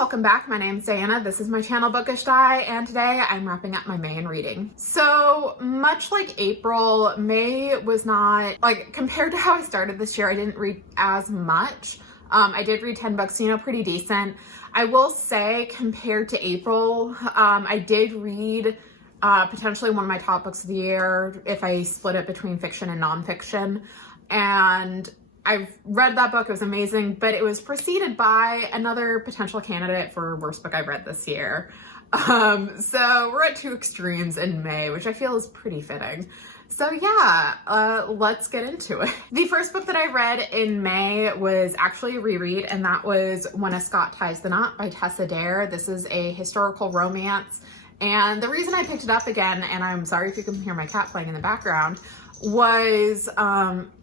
welcome back. My name's Diana. This is my channel Bookish Di, and today I'm wrapping up my May in reading. So much like April, May was not, like, compared to how I started this year, I didn't read as much. I did read 10 books, pretty decent. I will say, compared to April, I did read potentially one of my top books of the year if I split it between fiction and nonfiction. And I've read that book, it was amazing, but it was preceded by another potential candidate for worst book I've read this year. So we're at two extremes in May, which I feel is pretty fitting. So yeah, let's get into it. The first book that I read in May was actually a reread, and that was When a Scot Ties the Knot by Tessa Dare. This is a historical romance, and the reason I picked it up again, and I'm sorry if you can hear my cat playing in the background, was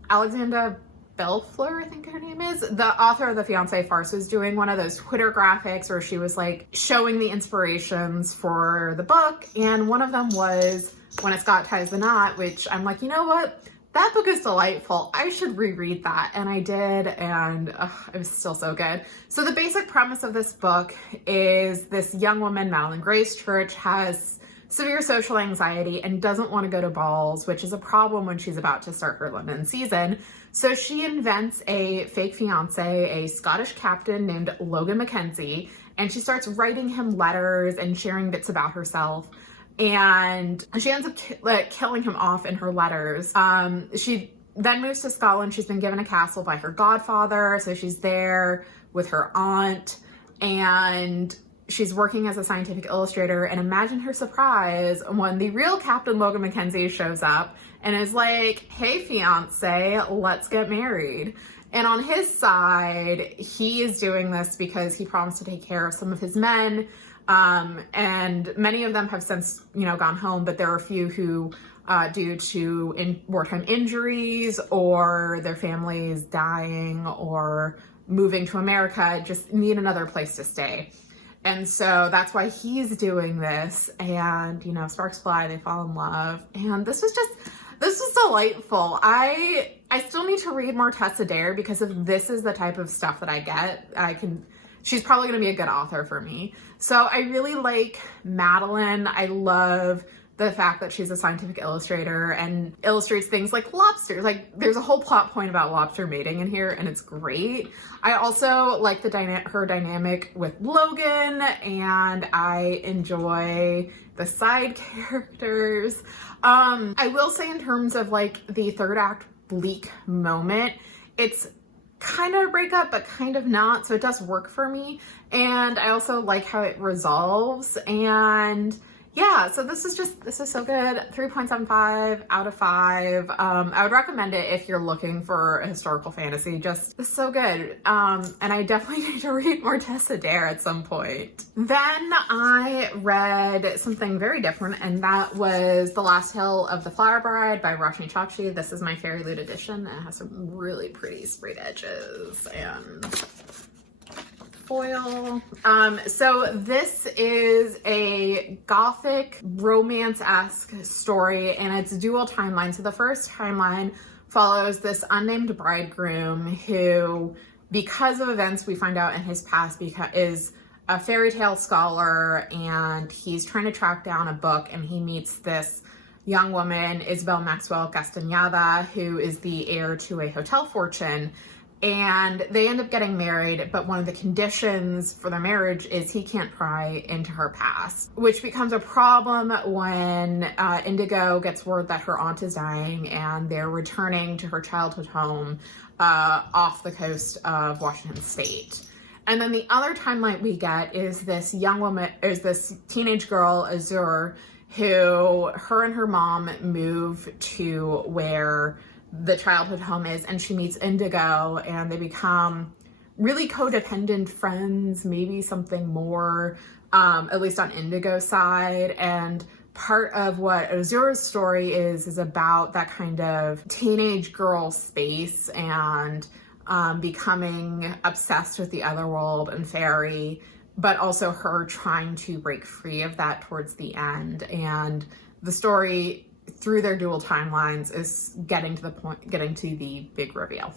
Alexandra Bellfleur, I think her name is, the author of The Fiancé Farce, was doing one of those Twitter graphics where she was like showing the inspirations for the book, and one of them was When a Scot Ties the Knot, which I'm like, you know what? That book is delightful. I should reread that. And I did, and it was still so good. So the basic premise of this book is this young woman, Madeline Grace Church, has severe social anxiety and doesn't want to go to balls, which is a problem when she's about to start her London season. So she invents a fake fiance, a Scottish captain named Logan Mackenzie, and she starts writing him letters and sharing bits about herself. And she ends up killing him off in her letters. She then moves to Scotland. She's been given a castle by her godfather, so she's there with her aunt, and she's working as a scientific illustrator. And imagine her surprise when the real Captain Logan Mackenzie shows up and is like, hey fiance, let's get married. And on his side, he is doing this because he promised to take care of some of his men. And many of them have since, gone home, but there are a few who, due to wartime injuries or their families dying or moving to America, just need another place to stay. And so that's why he's doing this, and, sparks fly, they fall in love. And this was delightful. I still need to read more Tessa Dare because if this is the type of stuff that I get, she's probably going to be a good author for me. So I really like Madeline. I love the fact that she's a scientific illustrator and illustrates things like lobsters. Like, there's a whole plot point about lobster mating in here, and it's great. I also like her dynamic with Logan, and I enjoy the side characters. I will say, in terms of like the third act bleak moment, it's kind of a breakup, but kind of not, so it does work for me. And I also like how it resolves, and yeah, so this is so good. 3.75 out of 5. I would recommend it if you're looking for a historical fantasy. It's so good. And I definitely need to read more Tessa Dare at some point. Then I read something very different, and that was The Last Tale of the Flower Bride by Roshni Chokshi. This is my Fairy Loot edition. It has some really pretty sprayed edges and foil. So this is a gothic romance-esque story, and it's dual timeline. So the first timeline follows this unnamed bridegroom who, because of events we find out in his past, is a fairy tale scholar, and he's trying to track down a book, and he meets this young woman, Isabel Maxwell Castañeda, who is the heir to a hotel fortune. And they end up getting married, but one of the conditions for their marriage is he can't pry into her past, which becomes a problem when Indigo gets word that her aunt is dying and they're returning to her childhood home off the coast of Washington State. And then the other timeline we get is this teenage girl, Azure, who her and her mom move to where the childhood home is, and she meets Indigo, and they become really codependent friends, maybe something more, at least on Indigo's side. And part of what Azure's story is about that kind of teenage girl space and becoming obsessed with the other world and fairy, but also her trying to break free of that towards the end. And the story through their dual timelines is getting to the big reveal.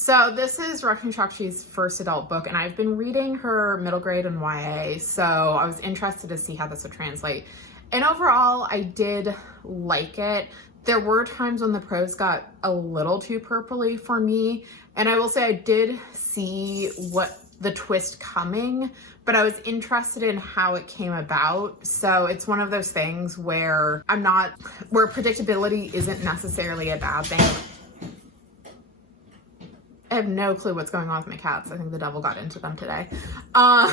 So this is Roshni Chakshi's first adult book, and I've been reading her middle grade and YA, so I was interested to see how this would translate. And overall, I did like it. There were times when the prose got a little too purpley for me, and I will say I did see what the twist coming, but I was interested in how it came about. So it's one of those things where where predictability isn't necessarily a bad thing. I have no clue what's going on with my cats. I think the devil got into them today. Or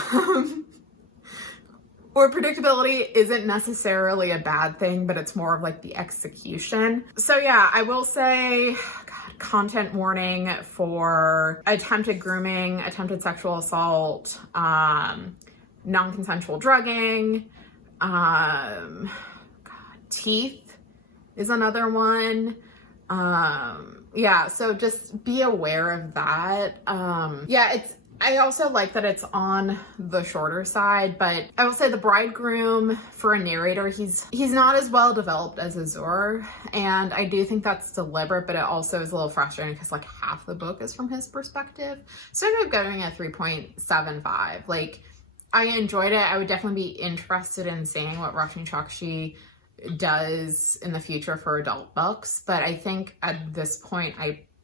predictability isn't necessarily a bad thing, but it's more of like the execution. So yeah, I will say, God, content warning for attempted grooming, attempted sexual assault, non-consensual drugging, God, teeth is another one. Yeah, so just be aware of that. Yeah, I also like that it's on the shorter side, but I will say the bridegroom for a narrator, he's not as well developed as Azur, and I do think that's deliberate, but it also is a little frustrating because like half the book is from his perspective. So I ended up giving it a 3.75. Like, I enjoyed it. I would definitely be interested in seeing what Roshni Chakshi does in the future for adult books, but I think at this point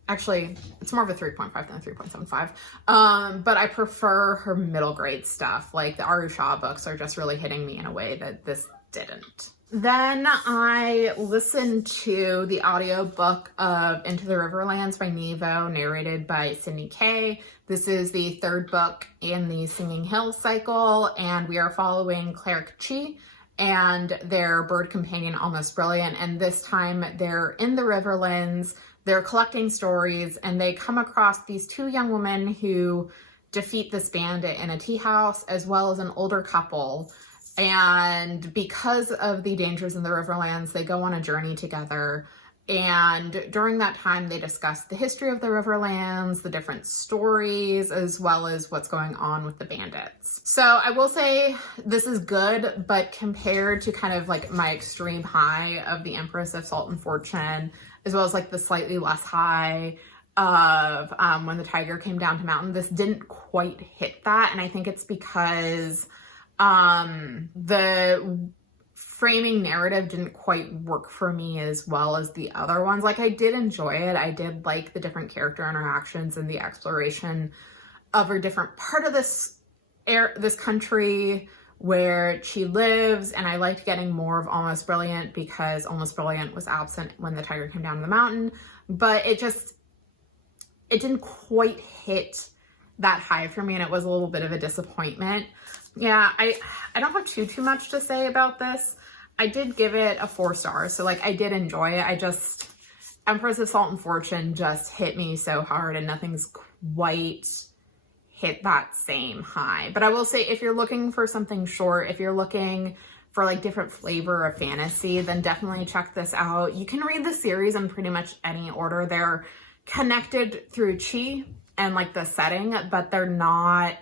it's more of a 3.5 than a 3.75. But I prefer her middle grade stuff. Like the Aru Shah books are just really hitting me in a way that this didn't. Then I listened to the audiobook of Into the Riverlands by Nevo, narrated by Sydney Kay. This is the third book in the Singing Hills cycle, and we are following Cleric Chi and their bird companion, Almost Brilliant. And this time they're in the Riverlands, they're collecting stories, and they come across these two young women who defeat this bandit in a tea house, as well as an older couple. And because of the dangers in the Riverlands, they go on a journey together. And during that time, they discuss the history of the Riverlands, the different stories, as well as what's going on with the bandits. So I will say this is good, but compared to kind of like my extreme high of the Empress of Salt and Fortune, as well as like the slightly less high of When the Tiger Came Down to Mountain, this didn't quite hit that. And I think it's because the framing narrative didn't quite work for me as well as the other ones. Like, I did enjoy it. I did like the different character interactions and the exploration of a different part of this country where she lives, and I liked getting more of Almost Brilliant because Almost Brilliant was absent when the tiger came down to the mountain, but it didn't quite hit that high for me, and it was a little bit of a disappointment. Yeah, I don't have too much to say about this. I did give it a 4 stars, so like I did enjoy it. Empress of Salt and Fortune just hit me so hard, and nothing's quite hit that same high. But I will say, if you're looking for something short, if you're looking for like different flavor of fantasy, then definitely check this out. You can read the series in pretty much any order. They're connected through Chi and like the setting, but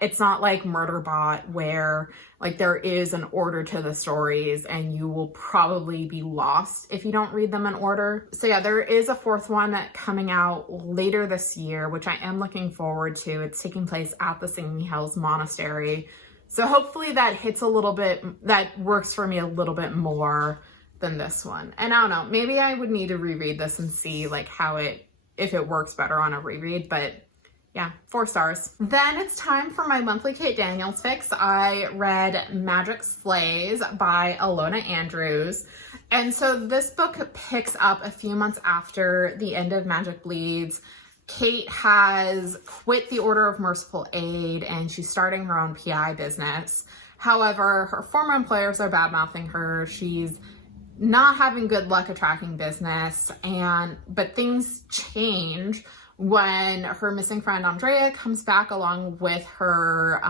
it's not like Murderbot where like there is an order to the stories and you will probably be lost if you don't read them in order. So yeah, there is a 4th one coming out later this year, which I am looking forward to. It's taking place at the Singing Hills Monastery. So hopefully that that works for me a little bit more than this one. And I don't know, maybe I would need to reread this and see like if it works better on a reread, but yeah, 4 stars. Then it's time for my monthly Kate Daniels fix. I read Magic Slays by Alona Andrews. And so this book picks up a few months after the end of Magic Bleeds. Kate has quit the Order of Merciful Aid and she's starting her own PI business. However, her former employers are bad-mouthing her. She's not having good luck attracting business, but things change when her missing friend Andrea comes back along with her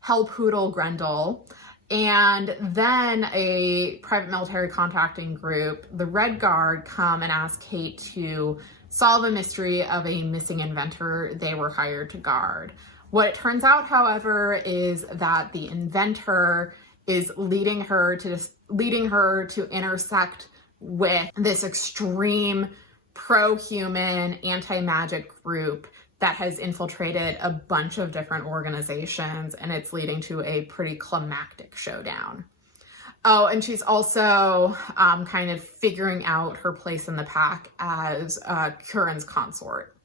hell poodle Grendel. And then a private military contracting group, the Red Guard, come and ask Kate to solve a mystery of a missing inventor they were hired to guard. What it turns out, however, is that the inventor is leading her to intersect with this extreme pro-human, anti-magic group that has infiltrated a bunch of different organizations, and it's leading to a pretty climactic showdown. Oh, and she's also kind of figuring out her place in the pack as Curran's consort.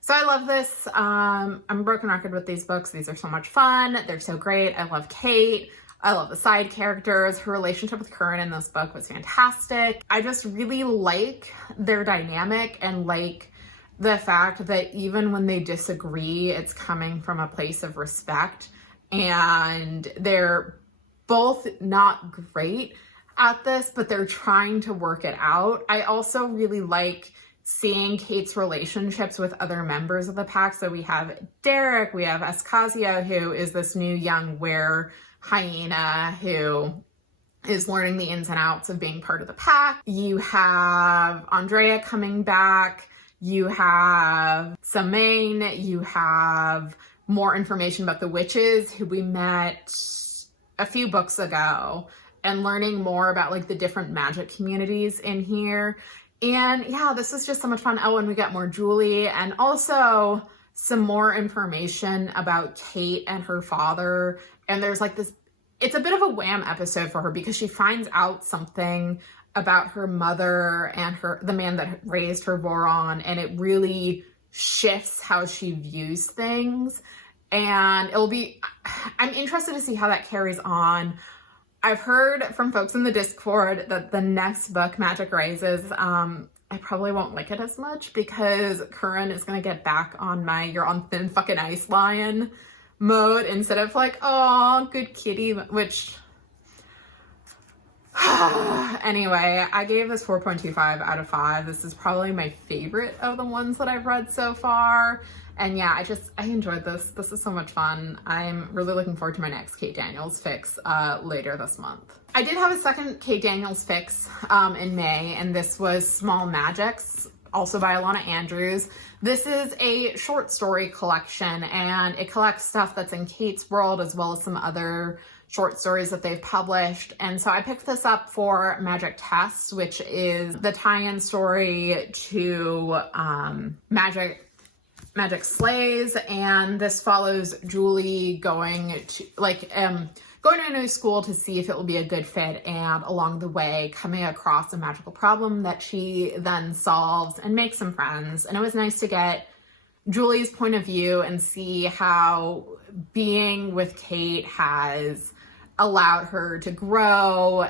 So I love this. I'm a broken record with these books. These are so much fun. They're so great. I love Kate. I love the side characters. Her relationship with Curran in this book was fantastic. I just really like their dynamic and like the fact that even when they disagree, it's coming from a place of respect, and they're both not great at this, but they're trying to work it out. I also really like seeing Kate's relationships with other members of the pack. So we have Derek, we have Escazia, who is this new young hyena who is learning the ins and outs of being part of the pack. You have Andrea coming back. You have Samaine. You have more information about the witches who we met a few books ago, and learning more about like the different magic communities in here. And yeah, this is just so much fun. Oh, and we got more Julie, and also some more information about Kate and her father. And there's like this, it's a bit of a wham episode for her because she finds out something about her mother and the man that raised her, Voron, and it really shifts how she views things. And I'm interested to see how that carries on. I've heard from folks in the Discord that the next book, Magic Rises, I probably won't like it as much because Curran is going to get back on my you're on thin fucking ice lion mode instead of like, oh, good kitty, which anyway, I gave this 4.25 out of 5. This is probably my favorite of the ones that I've read so far. And yeah, I enjoyed this. This is so much fun. I'm really looking forward to my next Kate Daniels fix later this month. I did have a second Kate Daniels fix in May, and this was Small Magics, also by Alana Andrews. This is a short story collection, and it collects stuff that's in Kate's world as well as some other short stories that they've published. And so I picked this up for Magic Tests, which is the tie-in story to Magic Slays, and this follows Julie going to a new school to see if it will be a good fit, and along the way coming across a magical problem that she then solves and makes some friends. And it was nice to get Julie's point of view and see how being with Kate has allowed her to grow,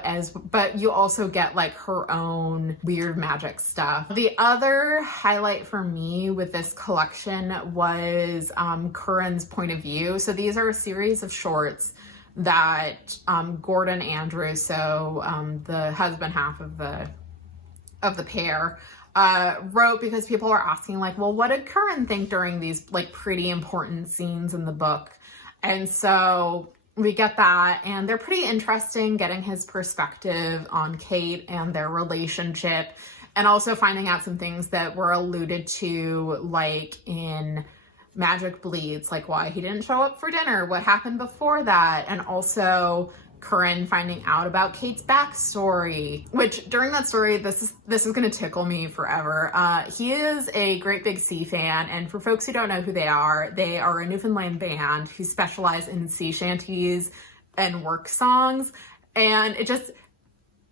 but you also get like her own weird magic stuff. The other highlight for me with this collection was Curran's point of view. So these are a series of shorts that Gordon Andrews, so the husband half of the pair, wrote because people are asking like, well, what did Curran think during these like pretty important scenes in the book? And so we get that, and they're pretty interesting, getting his perspective on Kate and their relationship, and also finding out some things that were alluded to, like in Magic Bleeds, like why he didn't show up for dinner, what happened before that, and also Curran finding out about Kate's backstory, which during that story, this is going to tickle me forever. He is a great big sea fan, and for folks who don't know who they are a Newfoundland band who specialize in sea shanties and work songs, and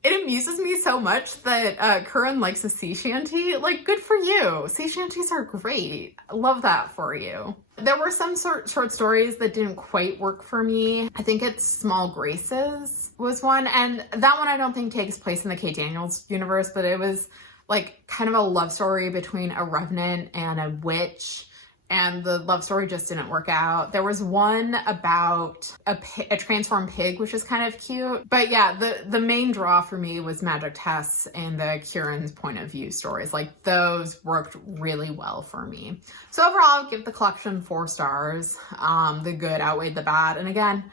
it amuses me so much that Curran likes a sea shanty. Like, good for you. Sea shanties are great. Love that for you. There were some short stories that didn't quite work for me. I think it's Small Graces was one. And that one I don't think takes place in the Kate Daniels universe, but it was like kind of a love story between a revenant and a witch. And the love story just didn't work out. There was one about a transformed pig, which is kind of cute. But yeah, the main draw for me was Magic Tests and the Curran's point of view stories. Like, those worked really well for me. So overall, I'll give the collection 4 stars. The good outweighed the bad. And again,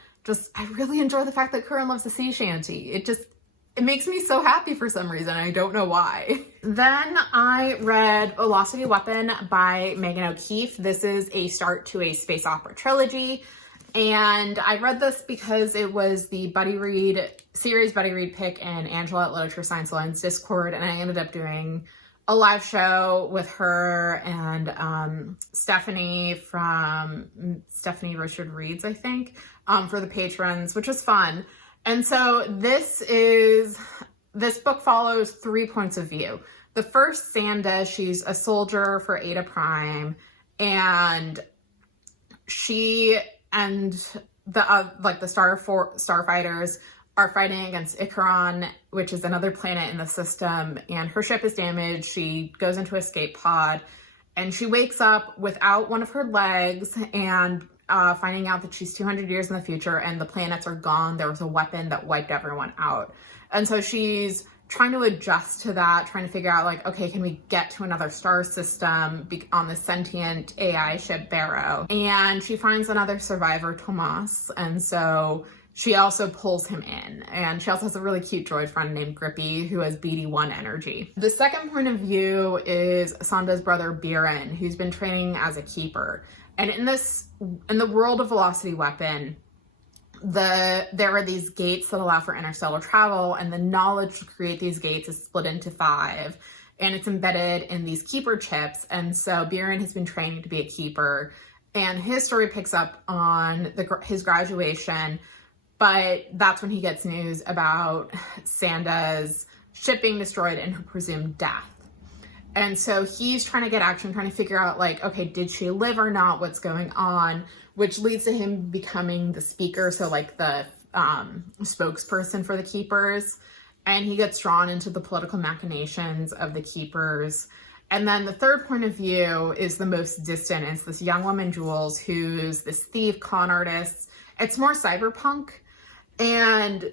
I really enjoy the fact that Curran loves a sea shanty. It makes me so happy for some reason. I don't know why. Then I read Velocity Weapon by Megan O'Keefe. This is a start to a space opera trilogy. And I read this because it was the series buddy read pick in Angela at Literature Science Alliance Discord. And I ended up doing a live show with her and Stephanie from Stephanie Richard Reads, I think, for the patrons, which was fun. And so this book follows 3 points of view. The first, Sanda, she's a soldier for Eta Prime, and she and the starfighters are fighting against Icaron, which is another planet in the system, and her ship is damaged. She goes into escape pod, and she wakes up without one of her legs, and finding out that she's 200 years in the future, and the planets are gone. There was a weapon that wiped everyone out. And so she's trying to adjust to that, trying to figure out, like, okay, can we get to another star system on the sentient AI ship Barrow? And she finds another survivor, Tomas, and so she also pulls him in. And she also has a really cute droid friend named Grippy, who has BD1 energy. The second point of view is Sanda's brother, Biren, who's been training as a keeper. And in the world of Velocity Weapon, there are these gates that allow for interstellar travel, and the knowledge to create these gates is split into 5, and it's embedded in these keeper chips. And so Biren has been training to be a keeper, and his story picks up on his graduation, but that's when he gets news about Sanda's ship being destroyed and her presumed death. And so he's trying to get action, trying to figure out, like, okay, did she live or not? What's going on? Which leads to him becoming the speaker, so like the spokesperson for the Keepers. And he gets drawn into the political machinations of the Keepers. And then the third point of view is the most distant. It's this young woman, Jules, who's this thief, con artist. It's more cyberpunk. And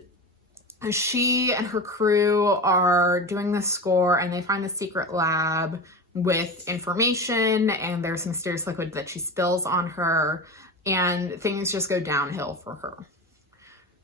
she and her crew are doing the score, and they find a secret lab with information, and there's a mysterious liquid that she spills on her, and things just go downhill for her.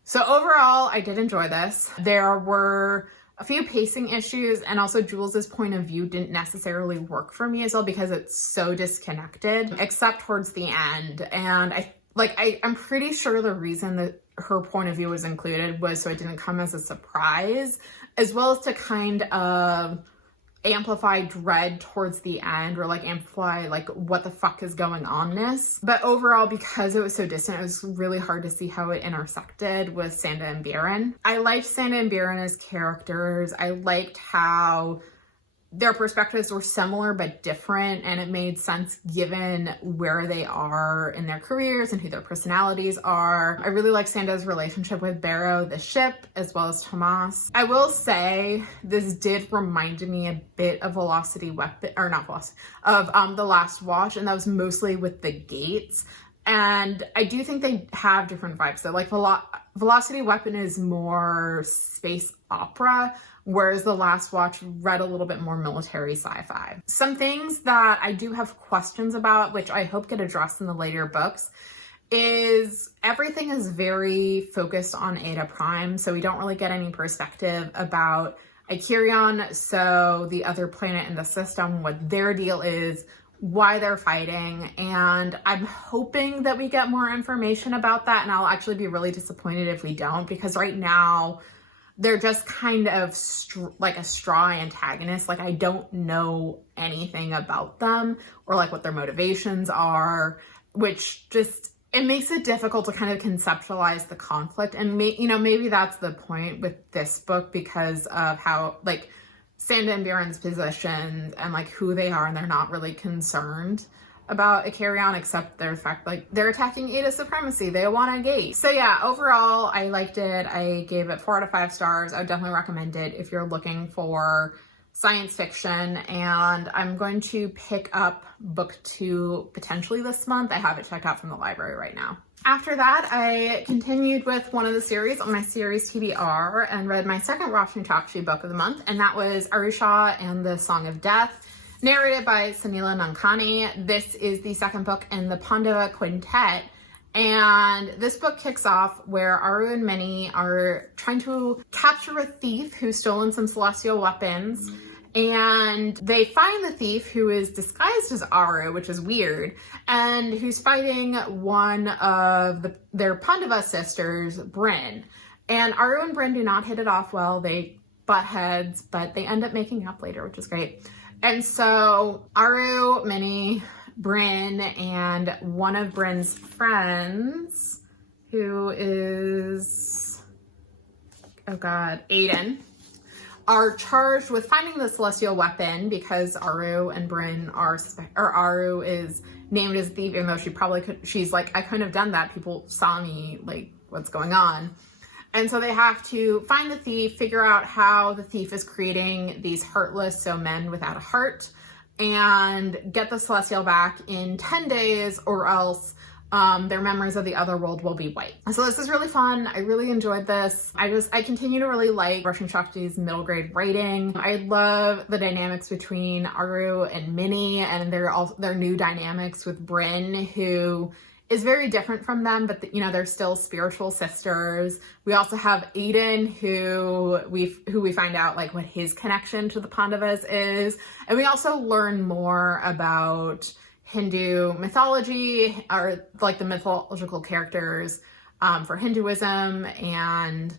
So overall, I did enjoy this. There were a few pacing issues, and also Jules's point of view didn't necessarily work for me as well because it's so disconnected, except towards the end. And I'm pretty sure the reason that her point of view was included was so it didn't come as a surprise, as well as to kind of amplify dread towards the end, or like amplify like what the fuck is going on-ness. But overall, because it was so distant, it was really hard to see how it intersected with Sanda and Biren. I liked Sanda and Biren as characters. I liked how their perspectives were similar but different, and it made sense given where they are in their careers and who their personalities are. I really like Sanda's relationship with Barrow, the ship, as well as Tomas. I will say this did remind me a bit of Velocity Weapon, or not Velocity, of The Last Watch, and that was mostly with the gates. And I do think they have different vibes. So like Velocity Weapon is more space opera, whereas The Last Watch read a little bit more military sci-fi. Some things that I do have questions about, which I hope get addressed in the later books, is everything is very focused on Eta Prime, so we don't really get any perspective about Ikarion, so the other planet in the system, what their deal is, why they're fighting, and I'm hoping that we get more information about that, and I'll actually be really disappointed if we don't, because right now they're just kind of like a straw antagonist. Like, I don't know anything about them or like what their motivations are, which just, it makes it difficult to kind of conceptualize the conflict. And maybe that's the point with this book, because of how like Sanda and Biren's positions and like who they are, and they're not really concerned about Ikarion, except their fact like they're attacking Eta supremacy. They want a gate. So yeah, overall, I liked it. I gave it 4 out of 5 stars. I would definitely recommend it if you're looking for science fiction. And I'm going to pick up book 2 potentially this month. I have it checked out from the library right now. After that, I continued with one of the series on my series TBR and read my second Roshni Chokshi book of the month, and that was Arusha and the Song of Death, narrated by Sunila Nankani. This is the second book in the Pandava Quintet, and this book kicks off where Aru and Mini are trying to capture a thief who's stolen some celestial weapons, and they find the thief, who is disguised as Aru, which is weird, and who's fighting one of their Pandava sisters, Bryn. And Aru and Bryn do not hit it off well. They butt heads, but they end up making up later, which is great. And so Aru, Minnie, Bryn, and one of Bryn's friends, who is, oh God, Aiden, are charged with finding the celestial weapon because Aru and Bryn are, or Aru is named as a thief, even though she probably could, she's like, I couldn't have done that. People saw me, like, what's going on? And so they have to find the thief, figure out how the thief is creating these heartless, so men without a heart, and get the celestial back in 10 days, or else their memories of the other world will be wiped. So this is really fun. I really enjoyed this. I continue to really like Roshan Shakti's middle grade writing. I love the dynamics between Aru and Minnie, and their new dynamics with Bryn, who is very different from them, but you know, they're still spiritual sisters. We also have Aiden, who we find out like what his connection to the Pandavas is. And we also learn more about Hindu mythology, or like the mythological characters for Hinduism, and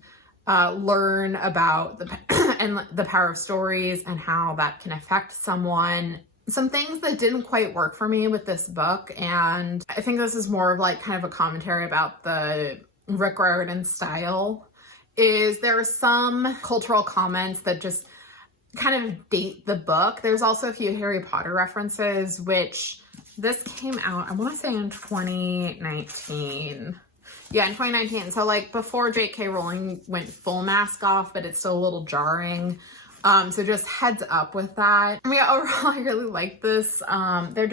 learn about the power of stories and how that can affect someone. Some things that didn't quite work for me with this book, and I think this is more of like kind of a commentary about the Rick Riordan style, is there are some cultural comments that just kind of date the book. There's also a few Harry Potter references, which this came out, I want to say in 2019. Yeah, in 2019. So like before J.K. Rowling went full mask off, but it's still a little jarring. So just heads up with that. I mean, overall, I really like this. These are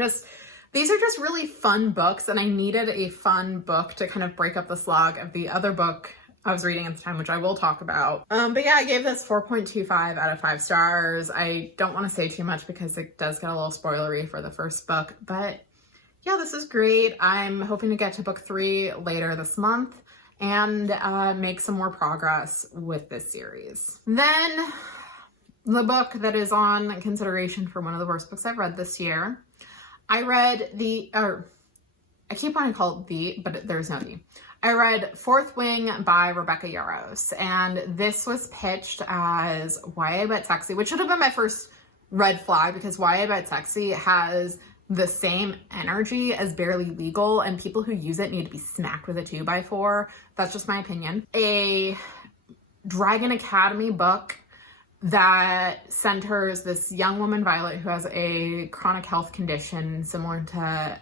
just really fun books, and I needed a fun book to kind of break up the slog of the other book I was reading at the time, which I will talk about. But yeah, I gave this 4.25 out of 5 stars. I don't want to say too much because it does get a little spoilery for the first book, but yeah, this is great. I'm hoping to get to book 3 later this month and make some more progress with this series. Then the book that is on consideration for one of the worst books I've read this year. I read I keep wanting to call it the, but there's no the. I read Fourth Wing by Rebecca Yarros, and this was pitched as YA But Sexy, which should have been my first red flag, because YA But Sexy has the same energy as Barely Legal, and people who use it need to be smacked with a 2x4. That's just my opinion. A Dragon Academy book that centers this young woman, Violet, who has a chronic health condition similar to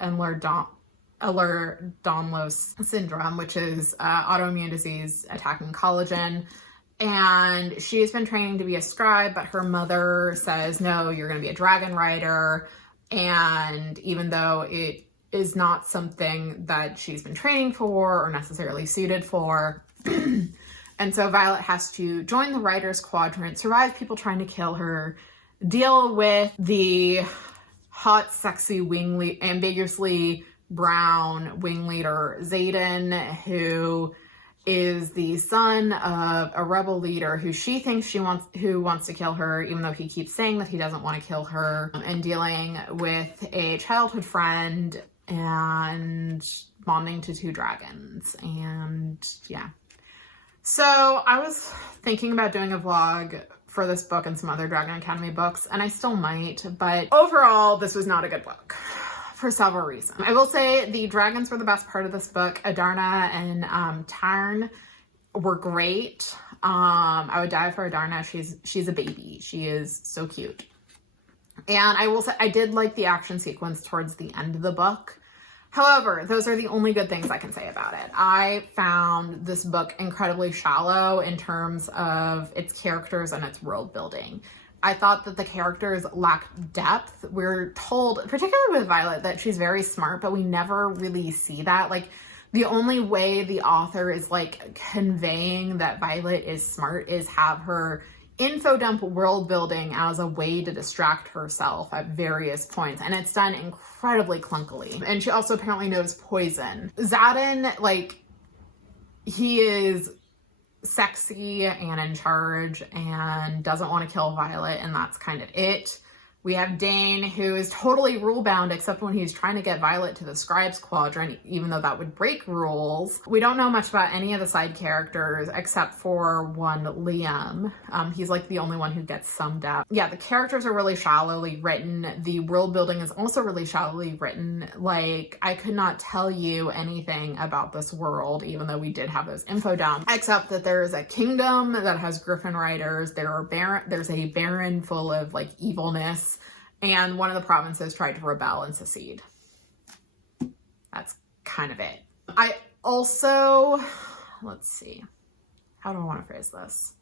Ehlers-Danlos syndrome, which is autoimmune disease attacking collagen. And she's been training to be a scribe, but her mother says, no, you're going to be a dragon rider. And even though it is not something that she's been training for or necessarily suited for, and so Violet has to join the Writers' Quadrant, survive people trying to kill her, deal with the hot, sexy ambiguously brown wing leader Xaden, who is the son of a rebel leader who she thinks who wants to kill her, even though he keeps saying that he doesn't want to kill her, and dealing with a childhood friend and bonding to 2 dragons. And yeah. So I was thinking about doing a vlog for this book and some other Dragon Academy books, and I still might, but overall, this was not a good book for several reasons. I will say the dragons were the best part of this book. Adarna and Tarn were great. I would die for Adarna. She's a baby. She is so cute. And I will say I did like the action sequence towards the end of the book. However, those are the only good things I can say about it. I found this book incredibly shallow in terms of its characters and its world building. I thought that the characters lacked depth. We're told, particularly with Violet, that she's very smart, but we never really see that. Like, the only way the author is like conveying that Violet is smart is have her info dump world building as a way to distract herself at various points, and it's done incredibly clunkily. And she also apparently knows poison. Xaden, like, he is sexy and in charge and doesn't want to kill Violet, and that's kind of it. We have Dane, who is totally rule-bound, except when he's trying to get Violet to the Scribes Quadrant, even though that would break rules. We don't know much about any of the side characters, except for one, Liam. He's like the only one who gets some depth. Yeah, the characters are really shallowly written. The world building is also really shallowly written. Like, I could not tell you anything about this world, even though we did have those info dumps, except that there is a kingdom that has Griffin riders. There's a baron full of like evilness, and one of the provinces tried to rebel and secede. That's kind of it. I also, let's see, how do I want to phrase this?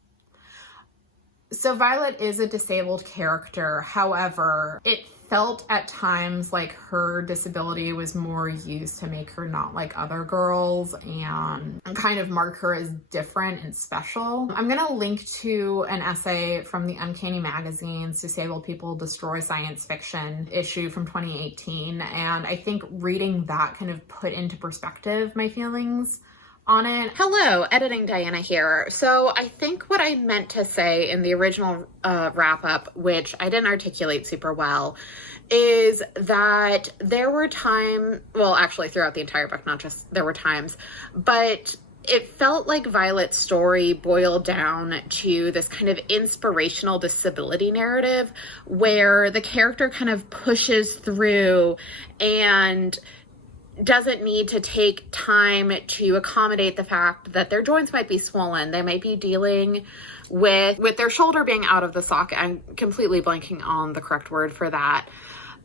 So Violet is a disabled character. However, it felt at times like her disability was more used to make her not like other girls and kind of mark her as different and special. I'm gonna link to an essay from the Uncanny Magazine's Disabled People Destroy Science Fiction issue from 2018. And I think reading that kind of put into perspective my feelings on it. Hello, Editing Diana here. So I think what I meant to say in the original wrap-up, which I didn't articulate super well, is that there were times, well, actually throughout the entire book, not just there were times, but it felt like Violet's story boiled down to this kind of inspirational disability narrative where the character kind of pushes through and doesn't need to take time to accommodate the fact that their joints might be swollen. They might be dealing with their shoulder being out of the socket. I'm completely blanking on the correct word for that.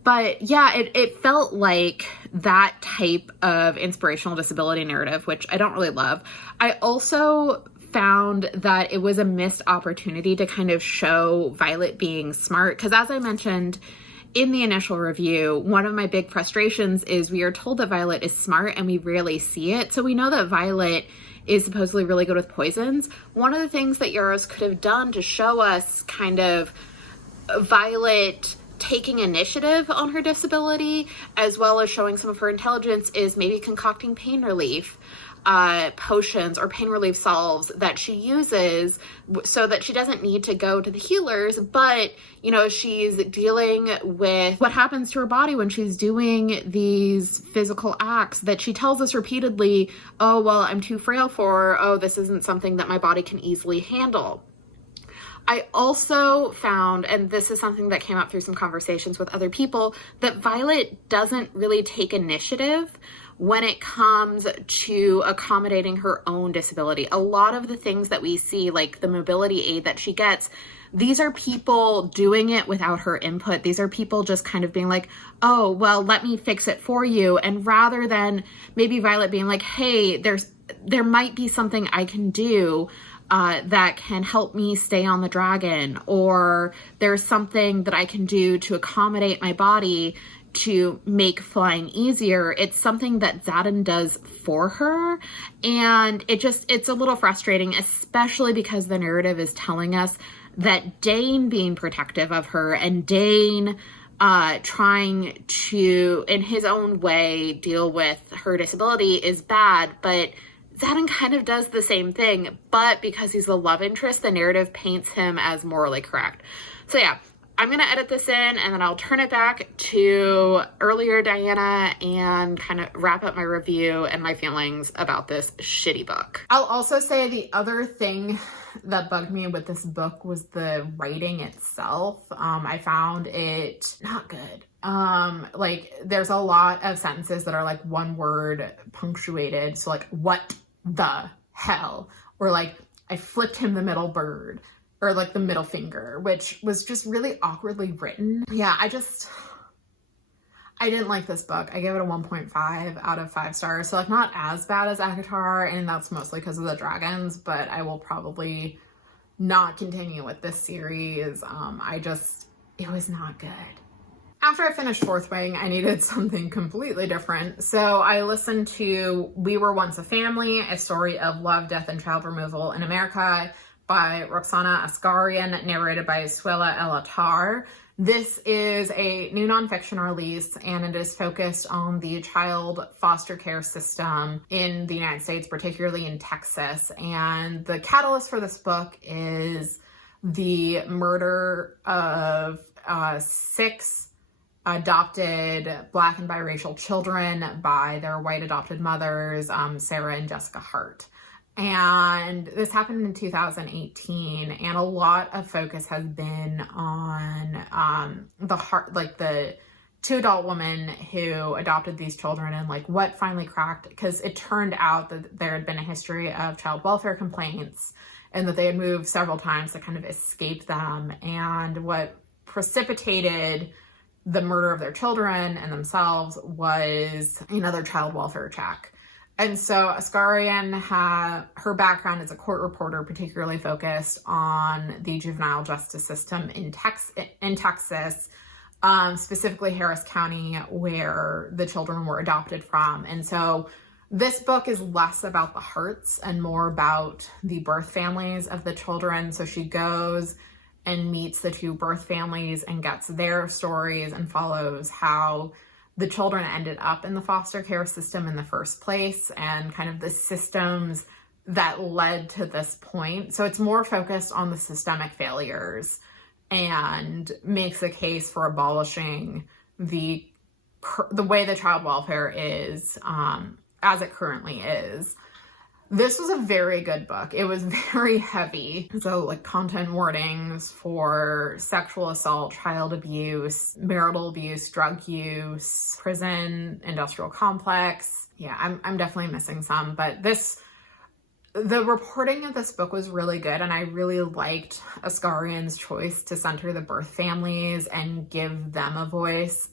But yeah, it felt like that type of inspirational disability narrative, which I don't really love. I also found that it was a missed opportunity to kind of show Violet being smart. Because as I mentioned in the initial review, one of my big frustrations is we are told that Violet is smart and we rarely see it. So we know that Violet is supposedly really good with poisons. One of the things that Euros could have done to show us kind of Violet taking initiative on her disability, as well as showing some of her intelligence, is maybe concocting pain relief potions or pain relief salves that she uses so that she doesn't need to go to the healers, but, you know, she's dealing with what happens to her body when she's doing these physical acts that she tells us repeatedly, oh, well, I'm too frail for, oh, this isn't something that my body can easily handle. I also found, and this is something that came up through some conversations with other people, that Violet doesn't really take initiative when it comes to accommodating her own disability. A lot of the things that we see, like the mobility aid that she gets, these are people doing it without her input. These are people just kind of being like, oh, well, let me fix it for you. And rather than maybe Violet being like, hey, there might be something I can do that can help me stay on the dragon, or there's something that I can do to accommodate my body to make flying easier. It's something that Xaden does for her. And it's a little frustrating, especially because the narrative is telling us that Dane being protective of her and Dane trying to, in his own way, deal with her disability is bad, but Xaden kind of does the same thing, but because he's the love interest, the narrative paints him as morally correct. So yeah, I'm going to edit this in and then I'll turn it back to earlier Diana and kind of wrap up my review and my feelings about this shitty book. I'll also say the other thing that bugged me with this book was the writing itself. I found it not good. Like there's a lot of sentences that are like one word punctuated. So like, what the hell? Or like, I flipped him the middle bird. Or like the middle finger, which was just really awkwardly written. Yeah, I didn't like this book. I gave it a 1.5 out of 5 stars. So like not as bad as Akatar, and that's mostly because of the dragons, but I will probably not continue with this series. It was not good. After I finished Fourth Wing, I needed something completely different. So I listened to We Were Once a Family, a story of love, death, and child removal in America, by Roxana Asgharian, narrated by Suela El Attar. This is a new nonfiction release, and it is focused on the child foster care system in the United States, particularly in Texas. And the catalyst for this book is the murder of 6 adopted Black and biracial children by their white adopted mothers, Sarah and Jessica Hart. And this happened in 2018, and a lot of focus has been on the 2 adult women who adopted these children and like what finally cracked, because it turned out that there had been a history of child welfare complaints and that they had moved several times to kind of escape them, and what precipitated the murder of their children and themselves was another child welfare check. And so Askarian her background as a court reporter particularly focused on the juvenile justice system in Texas, specifically Harris County, where the children were adopted from. And so this book is less about the Harts and more about the birth families of the children. So she goes and meets the 2 birth families and gets their stories and follows how the children ended up in the foster care system in the first place and kind of the systems that led to this point. So it's more focused on the systemic failures and makes a case for abolishing the way the child welfare is as it currently is. This was a very good book. It was very heavy. So like content warnings for sexual assault, child abuse, marital abuse, drug use, prison, industrial complex. Yeah, I'm definitely missing some, but the reporting of this book was really good, and I really liked Askarian's choice to center the birth families and give them a voice.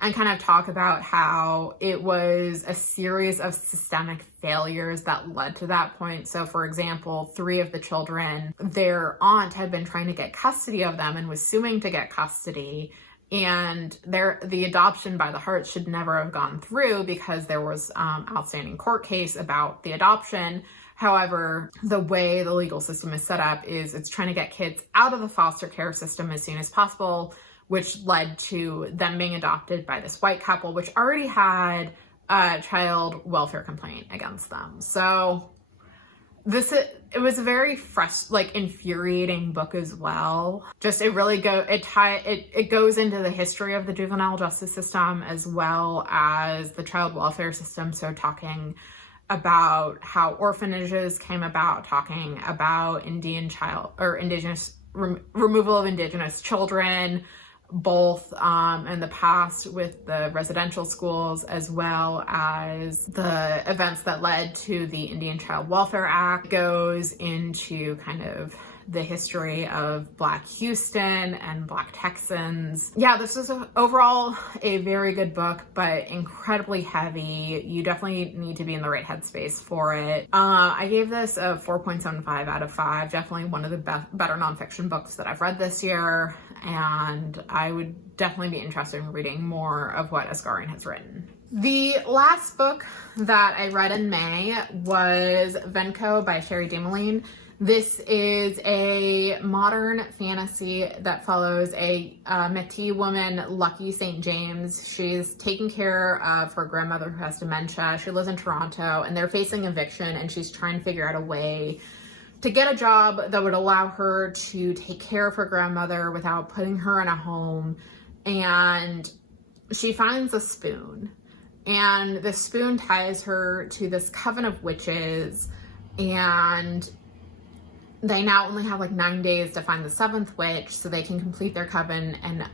And kind of talk about how it was a series of systemic failures that led to that point. So for example, 3 of the children, their aunt had been trying to get custody of them and was suing to get custody. And the adoption by the Harts should never have gone through because there was outstanding court case about the adoption. However, the way the legal system is set up is it's trying to get kids out of the foster care system as soon as possible, which led to them being adopted by this white couple, which already had a child welfare complaint against them. So it was a very infuriating book as well. Just it goes into the history of the juvenile justice system as well as the child welfare system. So talking about how orphanages came about, talking about removal of indigenous children, both in the past with the residential schools, as well as the events that led to the Indian Child Welfare Act. It goes into kind of the history of Black Houston and Black Texans. Yeah, this was overall a very good book, but incredibly heavy. You definitely need to be in the right headspace for it. I gave this a 4.75 out of 5. Definitely one of the better nonfiction books that I've read this year, and I would definitely be interested in reading more of what Askarian has written. The last book that I read in May was Venko by Sherry Dameline. This is a modern fantasy that follows a Métis woman, Lucky St. James. She's taking care of her grandmother who has dementia. She lives in Toronto, and they're facing eviction, and she's trying to figure out a way to get a job that would allow her to take care of her grandmother without putting her in a home. And she finds a spoon, and the spoon ties her to this coven of witches, and they now only have like 9 days to find the 7th witch so they can complete their coven and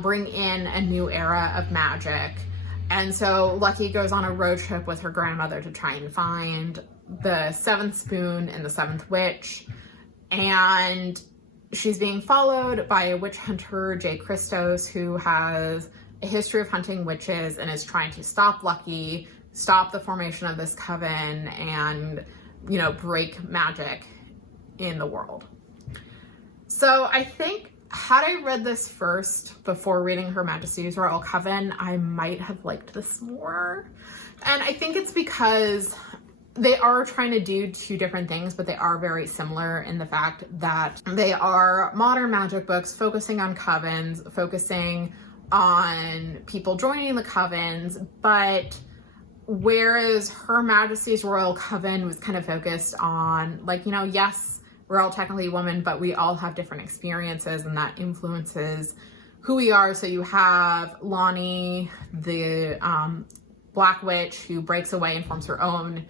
bring in a new era of magic. And so Lucky goes on a road trip with her grandmother to try and find the 7th spoon and the 7th witch. And she's being followed by a witch hunter, Jay Christos, who has a history of hunting witches and is trying to stop Lucky, stop the formation of this coven, and break magic in the world. So I think had I read this first before reading Her Majesty's Royal Coven, I might have liked this more. And I think it's because they are trying to do 2 different things, but they are very similar in the fact that they are modern magic books focusing on covens, focusing on people joining the covens, but whereas Her Majesty's Royal Coven was kind of focused on, yes, we're all technically women, but we all have different experiences, and that influences who we are. So you have Lonnie, the Black Witch, who breaks away and forms her own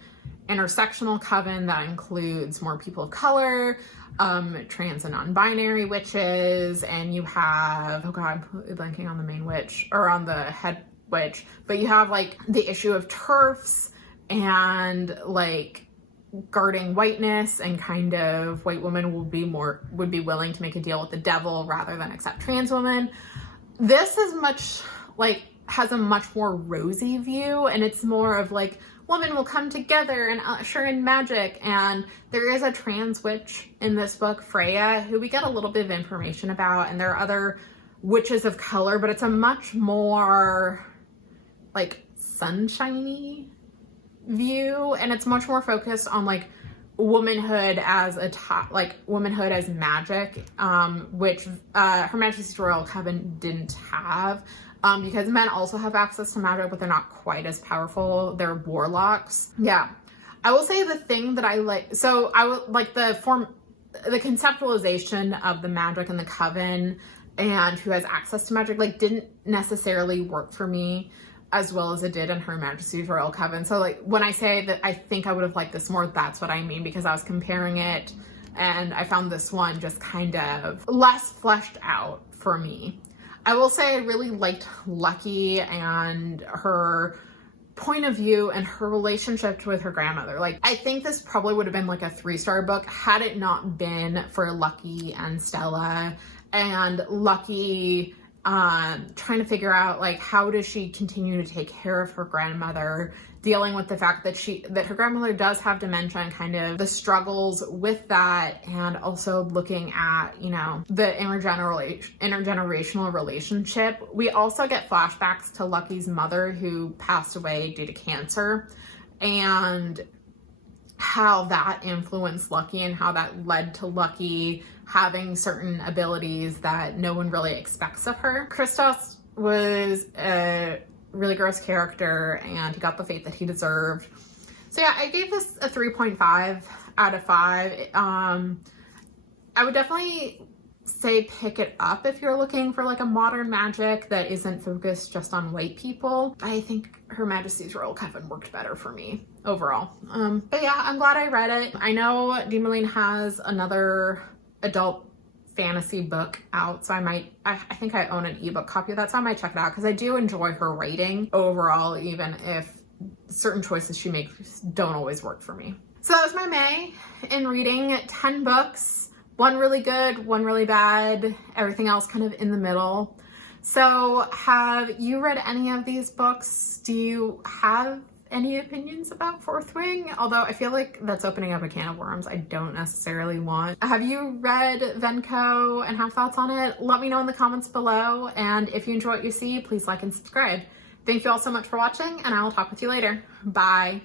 intersectional coven that includes more people of color, trans and non-binary witches, and you have, oh god, I'm completely blanking on the main witch, or on the head witch, but you have like the issue of TERFs and like guarding whiteness, and kind of white women would be willing to make a deal with the devil rather than accept trans women. This is much like, has a much more rosy view, and it's more of like women will come together and usher in magic. And there is a trans witch in this book, Freya, who we get a little bit of information about, and there are other witches of color, but it's a much more like sunshiny view, and it's much more focused on like womanhood as womanhood as magic, which Her Majesty's Royal Coven didn't have, because men also have access to magic, but they're not quite as powerful. They're warlocks. Yeah, I will say the thing that I like, so I would like the conceptualization of the magic in the coven and who has access to magic, like, didn't necessarily work for me as well as it did in Her Majesty's Royal Coven. So like, when I say that I think I would have liked this more, that's what I mean, because I was comparing it and I found this one just kind of less fleshed out for me. I will say I really liked Lucky and her point of view and her relationship with her grandmother. Like, I think this probably would have been like a 3-star book had it not been for Lucky and Stella, and Lucky trying to figure out like, how does she continue to take care of her grandmother, dealing with the fact that her grandmother does have dementia, and kind of the struggles with that, and also looking at, you know, the intergenerational relationship. We also get flashbacks to Lucky's mother, who passed away due to cancer, and how that influenced Lucky, and how that led to Lucky having certain abilities that no one really expects of her. Christos was a really gross character, and he got the fate that he deserved. So yeah, I gave this a 3.5 out of 5. I would definitely say pick it up if you're looking for like a modern magic that isn't focused just on white people. I think Her Majesty's Royal Coven worked better for me overall. But yeah, I'm glad I read it. I know Demoline has another adult fantasy book out, so I think I own an ebook copy of that, so I might check it out, because I do enjoy her writing overall, even if certain choices she makes don't always work for me. So that was my May in reading. 10 books, one really good, one really bad, everything else kind of in the middle. So have you read any of these books? Do you have any opinions about Fourth Wing? Although I feel like that's opening up a can of worms I don't necessarily want. Have you read Venko and have thoughts on it? Let me know in the comments below, and if you enjoy what you see, please like and subscribe. Thank you all so much for watching, and I will talk with you later. Bye.